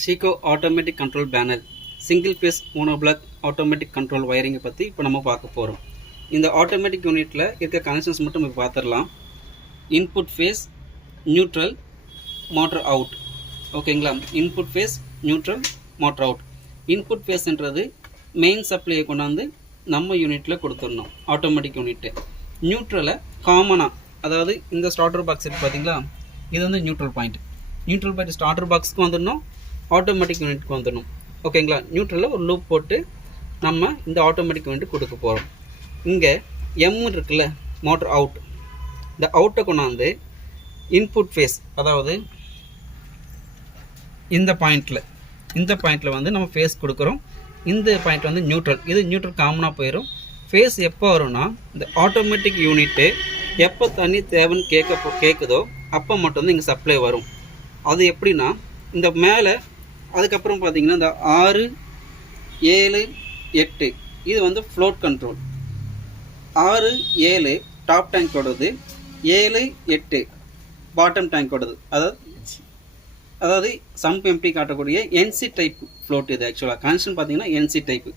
Seco automatic control panel single phase monoblock automatic control wiring பற்றி இப்போ நம்ம பார்க்க போகிறோம். இந்த ஆட்டோமேட்டிக் யூனிட்டில் இருக்க கனெக்ஷன்ஸ் மட்டும் இப்போ பார்த்துடலாம். Input phase, neutral, motor out. ஓகேங்களா? Input phase, neutral, motor out. Input ஃபேஸ்ன்றது மெயின் சப்ளையை கொண்டாந்து நம்ம யூனிட்டில் கொடுத்துடணும், ஆட்டோமேட்டிக் யூனிட்டு. நியூட்ரலை காமனாக, அதாவது இந்த ஸ்டார்டர் பாக்ஸ் இருக்குது பார்த்தீங்களா, இது வந்து neutral point. Neutral point starter பாக்ஸ்க்கு வந்துடணும், ஆட்டோமேட்டிக் யூனிட்க்கு வந்துடணும். ஓகேங்களா? நியூட்ரலில் ஒரு லூப் போட்டு நம்ம இந்த ஆட்டோமேட்டிக் யூனிட் கொடுக்க போகிறோம். இங்கே எம் இருக்குல்ல, மோட்டர் அவுட். இந்த அவுட்டை கொண்டாந்து இன்புட் ஃபேஸ், அதாவது இந்த பாயிண்டில் வந்து நம்ம ஃபேஸ் கொடுக்குறோம். இந்த பாயிண்ட் வந்து நியூட்ரல். இது நியூட்ரல் காமனாக போயிடும். ஃபேஸ் எப்போ வரும்னா, இந்த ஆட்டோமேட்டிக் யூனிட்டு எப்போ தண்ணி தேவைன்னு கேட்குதோ அப்போ மட்டும்தான் இங்கே சப்ளை வரும். அது எப்படின்னா, இந்த மேலே அதுக்கப்புறம் பார்த்தீங்கன்னா இந்த 6, 7, 8 இது வந்து ஃப்ளோட் கண்ட்ரோல். 6, 7 டாப் டேங்கோடது, 7, 8 பாட்டம் டேங்கோடது. அதாவது சம்ப் எம்டி காட்டக்கூடிய என்சி டைப் ஃப்ளோட். இது ஆக்சுவலாக கனெக்ஷன் பார்த்தீங்கன்னா என்சி டைப்பு.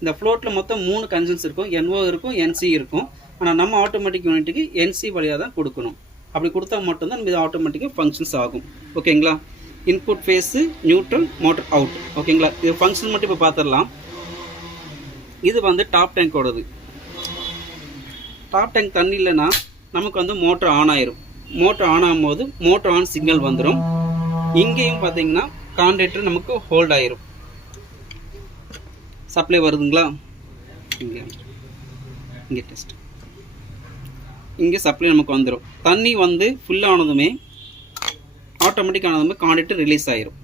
இந்த ஃப்ளோட்டில் மொத்தம் 3 கனெக்ஷன்ஸ் இருக்கும். NO இருக்கும், NC இருக்கும். ஆனால் நம்ம ஆட்டோமேட்டிக் யூனிட்டுக்கு NC வழியாக தான் கொடுக்கணும். அப்படி கொடுத்தா மட்டும்தான் இது ஆட்டோமேட்டிக்காக ஃபங்க்ஷன்ஸ் ஆகும். ஓகேங்களா? Input phase, neutral, motor out. ஓகேங்களா? இது ஃபங்க்ஷன் மட்டும் இப்போ பார்த்துடலாம். இது வந்து டாப் டேங்கோடது. டாப் டேங்க் தண்ணி இல்லைன்னா நமக்கு வந்து மோட்டர் ஆன் ஆயிரும். மோட்டர் ஆன் ஆகும்போது மோட்டர் ஆன் சிக்னல் வந்துடும். இங்கேயும் பார்த்தீங்கன்னா கான்டக்டர் நமக்கு ஹோல்ட் ஆயிரும். சப்ளை வருதுங்களா? இங்கே டெஸ்ட். இங்கே சப்ளை நமக்கு வந்துடும். தண்ணி வந்து ஃபுல்லானதுமே, ஆட்டோமேட்டிக் ஆனதுமே கான்டக்டர் ரிலீஸ் ஆயிரும்.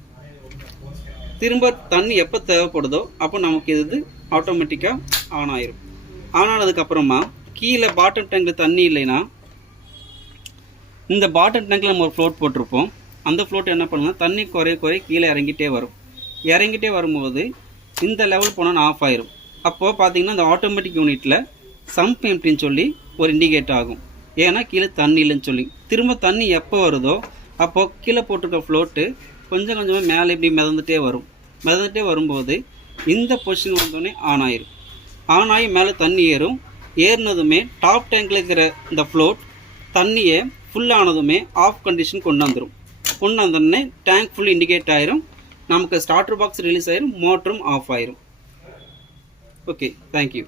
திரும்ப தண்ணி எப்போ தேவைப்படுதோ அப்போ நமக்கு இது ஆட்டோமேட்டிக்காக ஆன் ஆயிரும். ஆன் ஆனதுக்கப்புறமா கீழே பாட்டம் டேங்கில் தண்ணி இல்லைன்னா, இந்த பாட்டம் டேங்கில் நம்ம ஒரு ஃப்ளோட் போட்டிருப்போம். அந்த ஃப்ளோட் என்ன பண்ணுன்னா, தண்ணி குறைய கீழே இறங்கிட்டே வரும். இறங்கிட்டே வரும்போது இந்த லெவல் போனால் ஆஃப் ஆயிரும். அப்போது பார்த்தீங்கன்னா இந்த ஆட்டோமேட்டிக் யூனிட்டில் சம்ப் எம்டின்னு சொல்லி ஒரு இண்டிகேட் ஆகும். ஏன்னா கீழே தண்ணி இல்லைன்னு சொல்லி. திரும்ப தண்ணி எப்போ வருதோ அப்போது கீழே போட்டிருக்க ஃப்ளோட்டு கொஞ்சம் கொஞ்சமாக மேலே இப்படி மிதந்துட்டே வரும். மிதந்துட்டே வரும்போது இந்த பொசிஷன் வந்தோடனே ஆன் ஆயிரும். ஆன் ஆகி மேலே தண்ணி ஏறும். ஏறினதுமே டாப் டேங்கில் இருக்கிற இந்த ஃப்ளோட் தண்ணியை ஃபுல்லானதுமே ஆஃப் கண்டிஷன் கொண்டு வந்துடும். கொண்டு வந்தோடனே டேங்க் ஃபுல் இண்டிகேட் ஆயிரும். நமக்கு ஸ்டார்டர் பாக்ஸ் ரிலீஸ் ஆயிரும், மோட்டரும் ஆஃப் ஆயிரும். Okay, thank you.